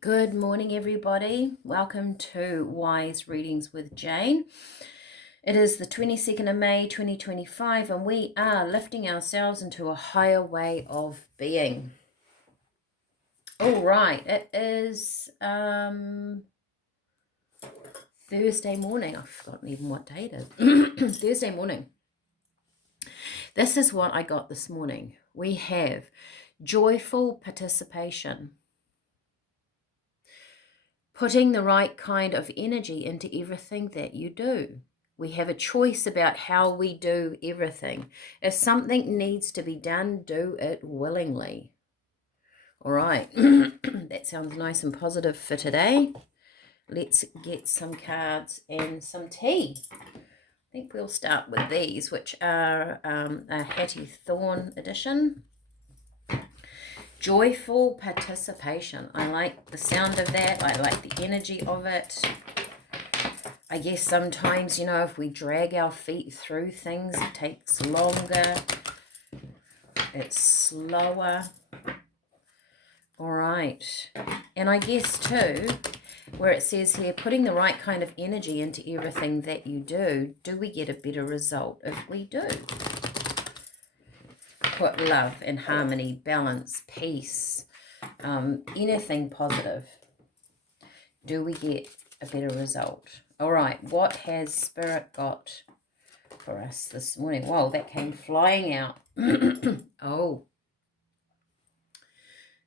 Good morning, everybody. Welcome to Wise Readings with Jane. It is the 22nd of May, 2025, and we are lifting ourselves into a higher way of being. All right, it is Thursday morning. I've forgotten even what day it is. Thursday morning. This is what I got this morning. We have joyful participation. Putting the right kind of energy into everything that you do. We have a choice about how we do everything. If something needs to be done, do it willingly. All right, that sounds nice and positive for today. Let's get some cards and some tea. I think we'll start with these, which are a Hattie Thorn edition. Joyful participation. I like the sound of that. I like the energy of it. I guess sometimes, if we drag our feet through things, it takes longer. It's slower. All right. And I guess too, where it says here, putting the right kind of energy into everything that you do we get a better result if we do? Put love and harmony, balance, peace, anything positive. Do we get a better result? All right, what has Spirit got for us this morning? Whoa, that came flying out. Oh,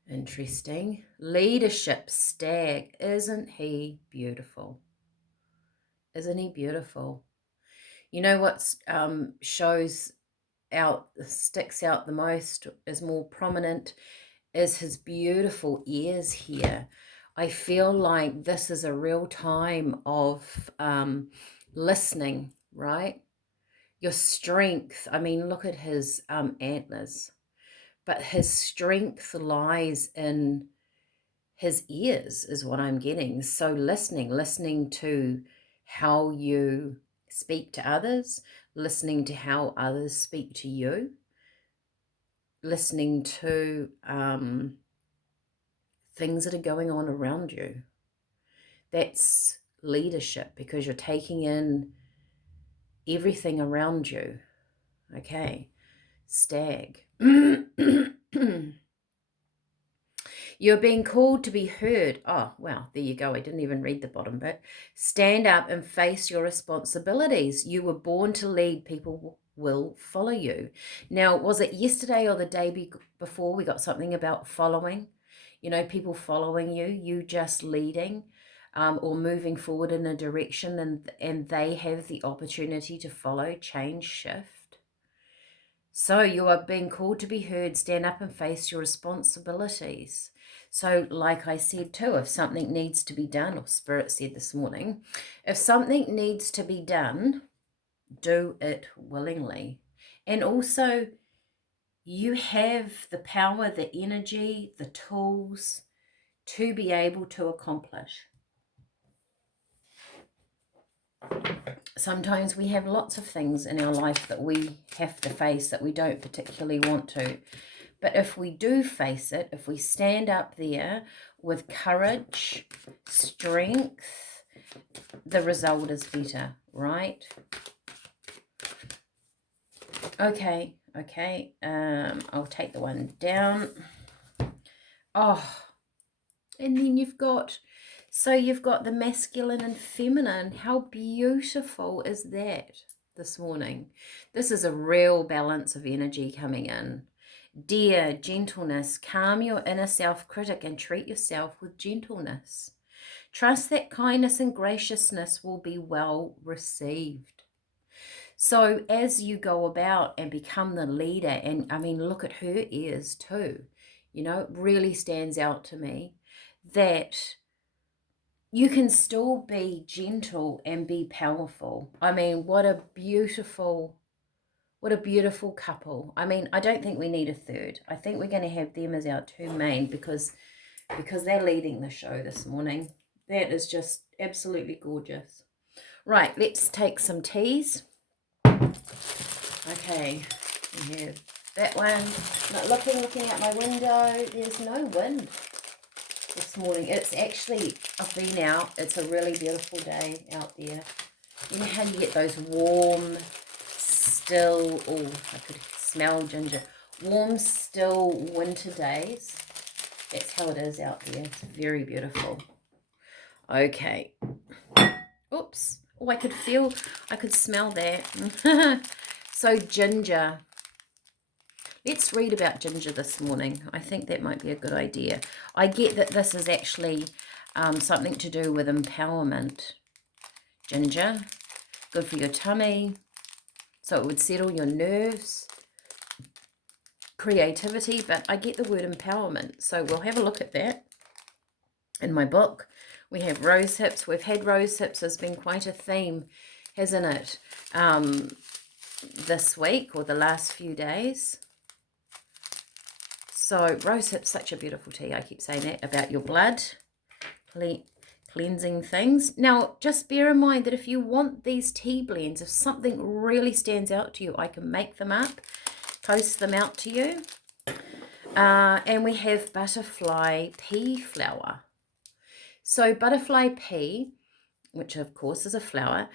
interesting. Leadership stag. Isn't he beautiful? Isn't he beautiful? You know what sticks out the most, is more prominent, is his beautiful ears here. I feel like this is a real time of listening, right? Your strength. I mean, look at his antlers. But his strength lies in his ears, is what I'm getting. So listening to how you speak to others, listening to how others speak to you, listening to things that are going on around you. That's leadership, because you're taking in everything around you. Okay, stag. You're being called to be heard. Oh, wow, there you go. I didn't even read the bottom bit. Stand up and face your responsibilities. You were born to lead. People will follow you. Now, was it yesterday or the day before we got something about following? People following you, you just leading or moving forward in a direction, and they have the opportunity to follow, change, shift. So you are being called to be heard. Stand up and face your responsibilities. So like I said too, if something needs to be done, or Spirit said this morning, if something needs to be done, do it willingly. And also, you have the power, the energy, the tools to be able to accomplish. Sometimes we have lots of things in our life that we have to face that we don't particularly want to. But if we do face it, if we stand up there with courage, strength, the result is better, right? Okay. I'll take the one down. Oh, and then you've got the masculine and feminine. How beautiful is that this morning? This is a real balance of energy coming in. Dear gentleness, calm your inner self-critic and treat yourself with gentleness. Trust that kindness and graciousness will be well received. So as you go about and become the leader, and I mean, look at her ears too, it really stands out to me that you can still be gentle and be powerful. I mean, what a beautiful couple. I mean, I don't think we need a third. I think we're going to have them as our two main, because they're leading the show this morning. That is just absolutely gorgeous. Right, let's take some teas. Okay, we have that one. Looking out my window, there's no wind. this morning. It's actually, I've been out. It's a really beautiful day out there. You know how you get those warm, still, oh, I could smell ginger. Warm, still winter days. That's how it is out there. It's very beautiful. Okay. Oops. Oh, I could smell that. So ginger. Let's read about ginger this morning. I think that might be a good idea. I get that this is actually something to do with empowerment. Ginger, good for your tummy. So it would settle your nerves. Creativity, but I get the word empowerment. So we'll have a look at that. In my book, we have rose hips. We've had rose hips. There's been quite a theme, hasn't it, this week or the last few days. So rose hips, such a beautiful tea. I keep saying that about your blood, cleansing things. Now, just bear in mind that if you want these tea blends, if something really stands out to you, I can make them up, post them out to you. And we have butterfly pea flower. So butterfly pea, which of course is a flower,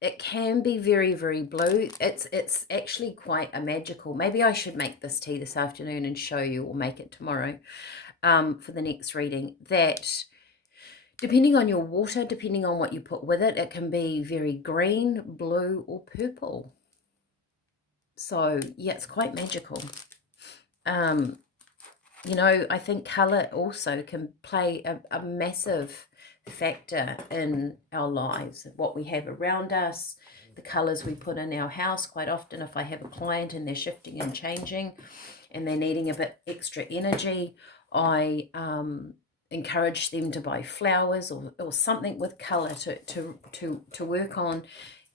it can be very, very blue. It's actually quite a magical. Maybe I should make this tea this afternoon and show you, or make it tomorrow for the next reading. That depending on your water, depending on what you put with it, it can be very green, blue, or purple. So yeah, it's quite magical. You know, I think colour also can play a massive factor in our lives, what we have around us, the colours we put in our house. Quite often, if I have a client and they're shifting and changing and they're needing a bit extra energy, I encourage them to buy flowers or something with colour to work on.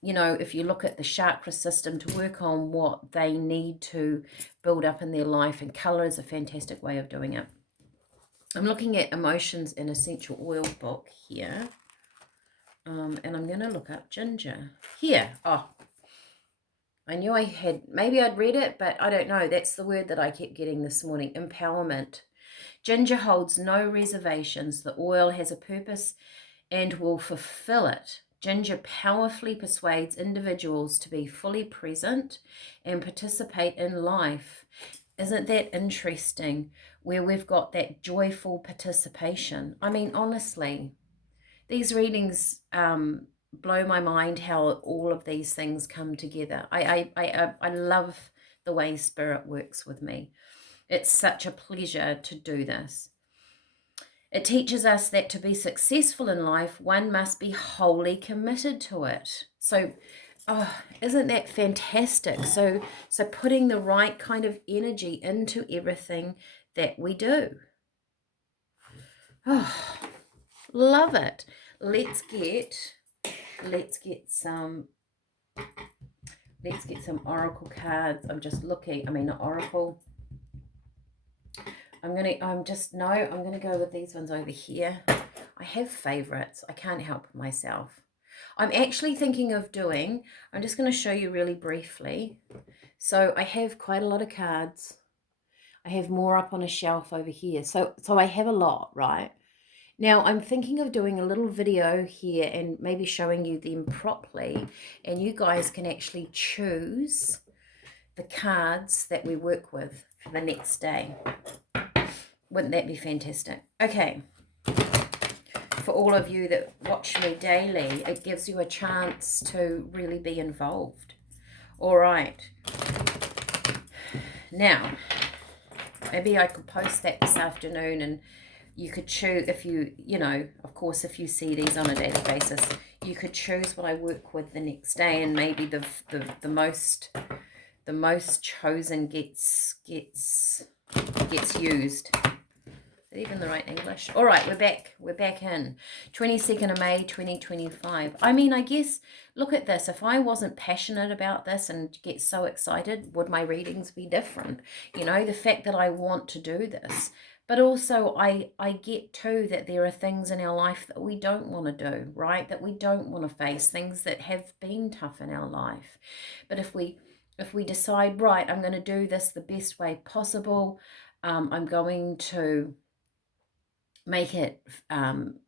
You know, if you look at the chakra system, to work on what they need to build up in their life, and colour is a fantastic way of doing it. I'm looking at Emotions and Essential Oil book here, and I'm going to look up ginger. Here, oh, I knew I had, maybe I'd read it, but I don't know. That's the word that I kept getting this morning, empowerment. Ginger holds no reservations. The oil has a purpose and will fulfill it. Ginger powerfully persuades individuals to be fully present and participate in life. Isn't that interesting, where we've got that joyful participation? I mean, honestly, these readings blow my mind, how all of these things come together. I love the way Spirit works with me. It's such a pleasure to do this. It teaches us that to be successful in life, one must be wholly committed to it. So, oh, isn't that fantastic? So putting the right kind of energy into everything that we do. Oh, love it. Let's get some oracle cards. I'm just looking. I mean, not oracle. I'm gonna go with these ones over here. I have favorites. I can't help myself. I'm actually thinking of doing, I'm just going to show you really briefly. So I have quite a lot of cards. I have more up on a shelf over here. So I have a lot, right? Now I'm thinking of doing a little video here and maybe showing you them properly, and you guys can actually choose the cards that we work with for the next day. Wouldn't that be fantastic? Okay. For all of you that watch me daily, it gives you a chance to really be involved. All right. Now, maybe I could post that this afternoon, and you could choose, if you know, of course, if you see these on a daily basis, you could choose what I work with the next day, and maybe the most chosen gets used. Is that even the right English? All right, we're back. We're back in 22nd of May, 2025. I mean, I guess, look at this. If I wasn't passionate about this and get so excited, would my readings be different? You know, the fact that I want to do this. But also, I get too that there are things in our life that we don't want to do, right? That we don't want to face, things that have been tough in our life. But if we decide, right, I'm going to do this the best way possible, I'm going to make it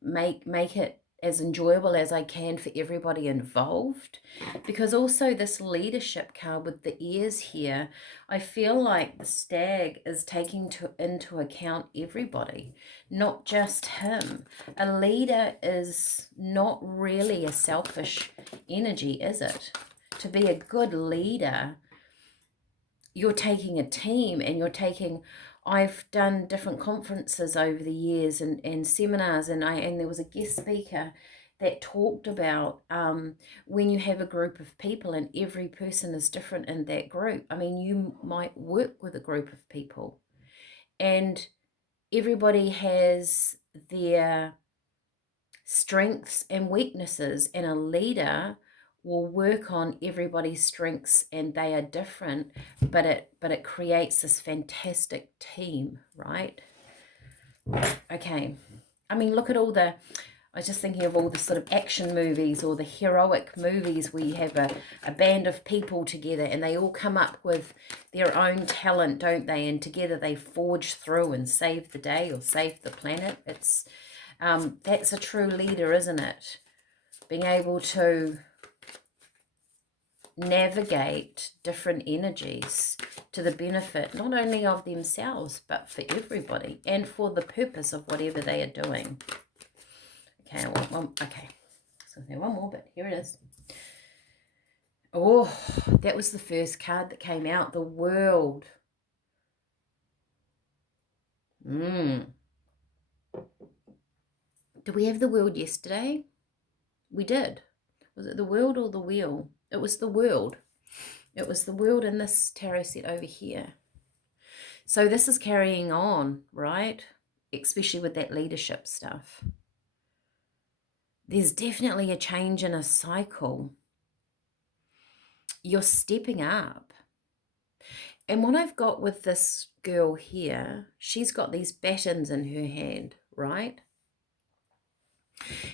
make it as enjoyable as I can for everybody involved. Because also this leadership card with the ears here, I feel like the stag is taking into account everybody, not just him. A leader is not really a selfish energy, is it? To be a good leader, you're taking a team, and you're taking, I've done different conferences over the years, and seminars, and there was a guest speaker that talked about when you have a group of people and every person is different in that group. I mean, you might work with a group of people and everybody has their strengths and weaknesses, and a leader will work on everybody's strengths, and they are different, but it creates this fantastic team, right? Okay. I mean, look at all the, I was just thinking of all the sort of action movies or the heroic movies where you have a band of people together and they all come up with their own talent, don't they? And together they forge through and save the day or save the planet. It's that's a true leader, isn't it? Being able to navigate different energies to the benefit not only of themselves but for everybody and for the purpose of whatever they are doing. Okay, I want one. Okay, so there one more, but here it is. Oh, that was the first card that came out. The World. Did we have the World yesterday? We did. Was it the World or the Wheel? It was the World. It was the World in this tarot set over here. So this is carrying on, right? Especially with that leadership stuff. There's definitely a change in a cycle. You're stepping up. And what I've got with this girl here, she's got these batons in her hand, right?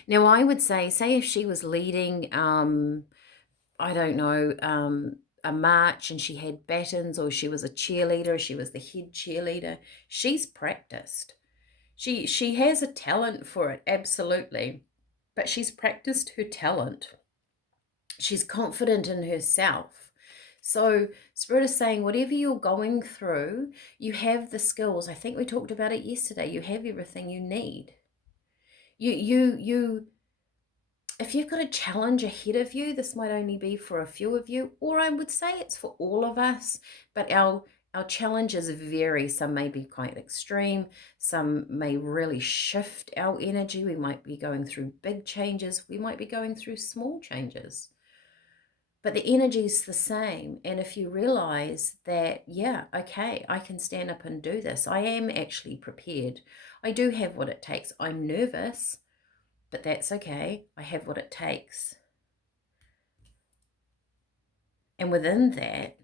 Now, I would say if she was leading, I don't know, a march and she had batons, or she was a cheerleader, she was the head cheerleader, she's practiced. She has a talent for it, absolutely. But she's practiced her talent. She's confident in herself. So Spirit is saying, whatever you're going through, you have the skills. I think we talked about it yesterday. You have everything you need. You if you've got a challenge ahead of you, this might only be for a few of you, or I would say it's for all of us, but our challenges vary. Some may be quite extreme. Some may really shift our energy. We might be going through big changes. We might be going through small changes. But the energy is the same. And if you realize that, yeah, okay, I can stand up and do this. I am actually prepared. I do have what it takes. I'm nervous, but that's okay. I have what it takes. And within that,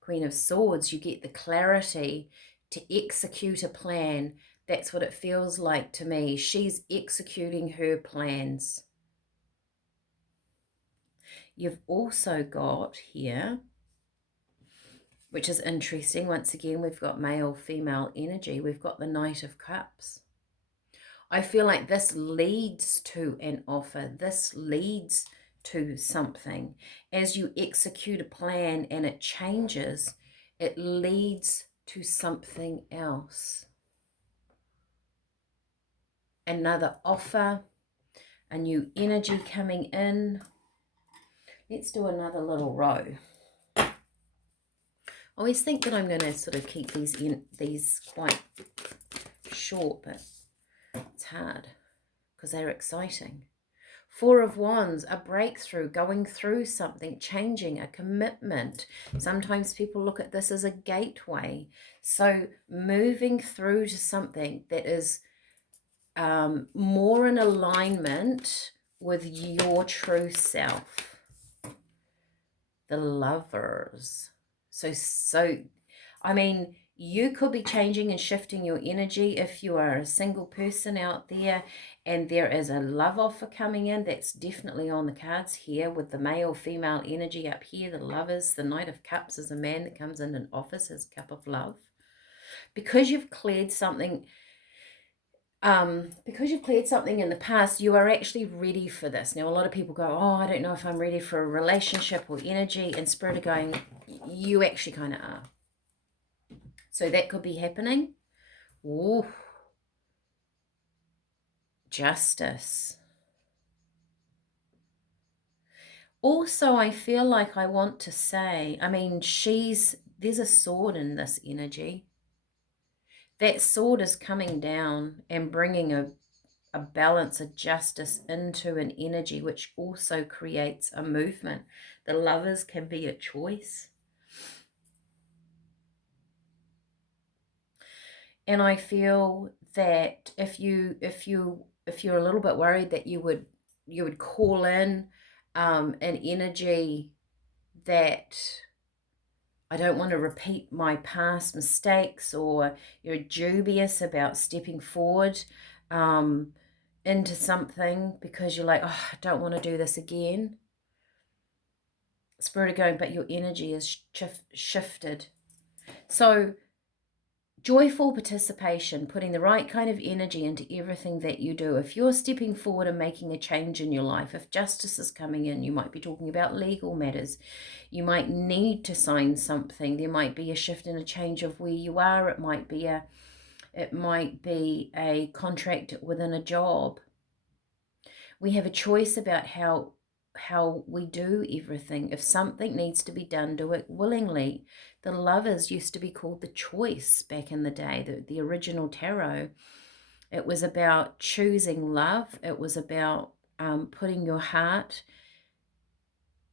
Queen of Swords, you get the clarity to execute a plan. That's what it feels like to me. She's executing her plans. You've also got here, which is interesting, once again, we've got male, female energy. We've got the Knight of Cups. I feel like this leads to an offer. This leads to something. As you execute a plan and it changes, it leads to something else. Another offer, a new energy coming in. Let's do another little row. I always think that I'm going to sort of keep these quite short, but it's hard because they're exciting. Four of Wands, a breakthrough, going through something, changing, a commitment. Sometimes people look at this as a gateway. So moving through to something that is more in alignment with your true self. The Lovers. So I mean, you could be changing and shifting your energy if you are a single person out there and there is a love offer coming in. That's definitely on the cards here with the male, female energy up here, the Lovers. The Knight of Cups is a man that comes in and offers his cup of love. Because you've cleared something, Because you've cleared something in the past, you are actually ready for this. Now, a lot of people go, oh, I don't know if I'm ready for a relationship or energy, and Spirit are going, you actually kind of are. So that could be happening. Ooh, justice. Also, I feel like I want to say, I mean, there's a sword in this energy. That sword is coming down and bringing a balance, a justice into an energy, which also creates a movement. The Lovers can be a choice. And I feel that if you're a little bit worried that you would call in an energy that I don't want to repeat my past mistakes, or you're dubious about stepping forward into something because you're like, oh, I don't want to do this again. Spirit are going, but your energy is shifted. So joyful participation, putting the right kind of energy into everything that you do. If you're stepping forward and making a change in your life, if justice is coming in, you might be talking about legal matters. You might need to sign something. There might be a shift and a change of where you are. It might be a contract within a job. We have a choice about how we do everything. If something needs to be done, do it willingly. The Lovers used to be called the Choice back in the day, the original tarot. It was about choosing love. It was about putting your heart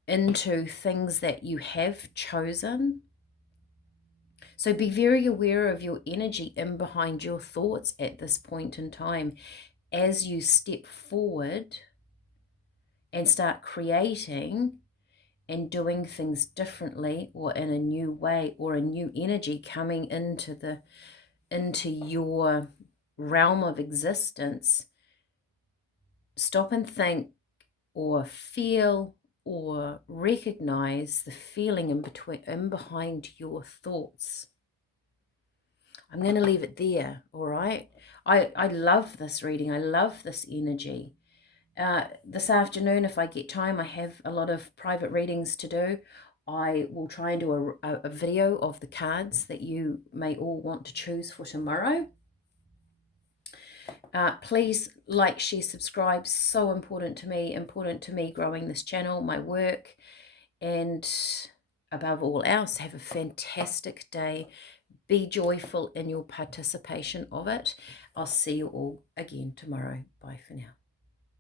into things that you have chosen. So be very aware of your energy in behind your thoughts at this point in time as you step forward and start creating and doing things differently, or in a new way, or a new energy coming into your realm of existence. Stop and think, or feel, or recognize the feeling in behind your thoughts. I'm going to leave it there. All right. I love this reading. I love this energy. This afternoon, if I get time, I have a lot of private readings to do. I will try and do a video of the cards that you may all want to choose for tomorrow. Please like, share, subscribe. So important to me growing this channel, my work, and above all else, have a fantastic day. Be joyful in your participation of it. I'll see you all again tomorrow. Bye for now.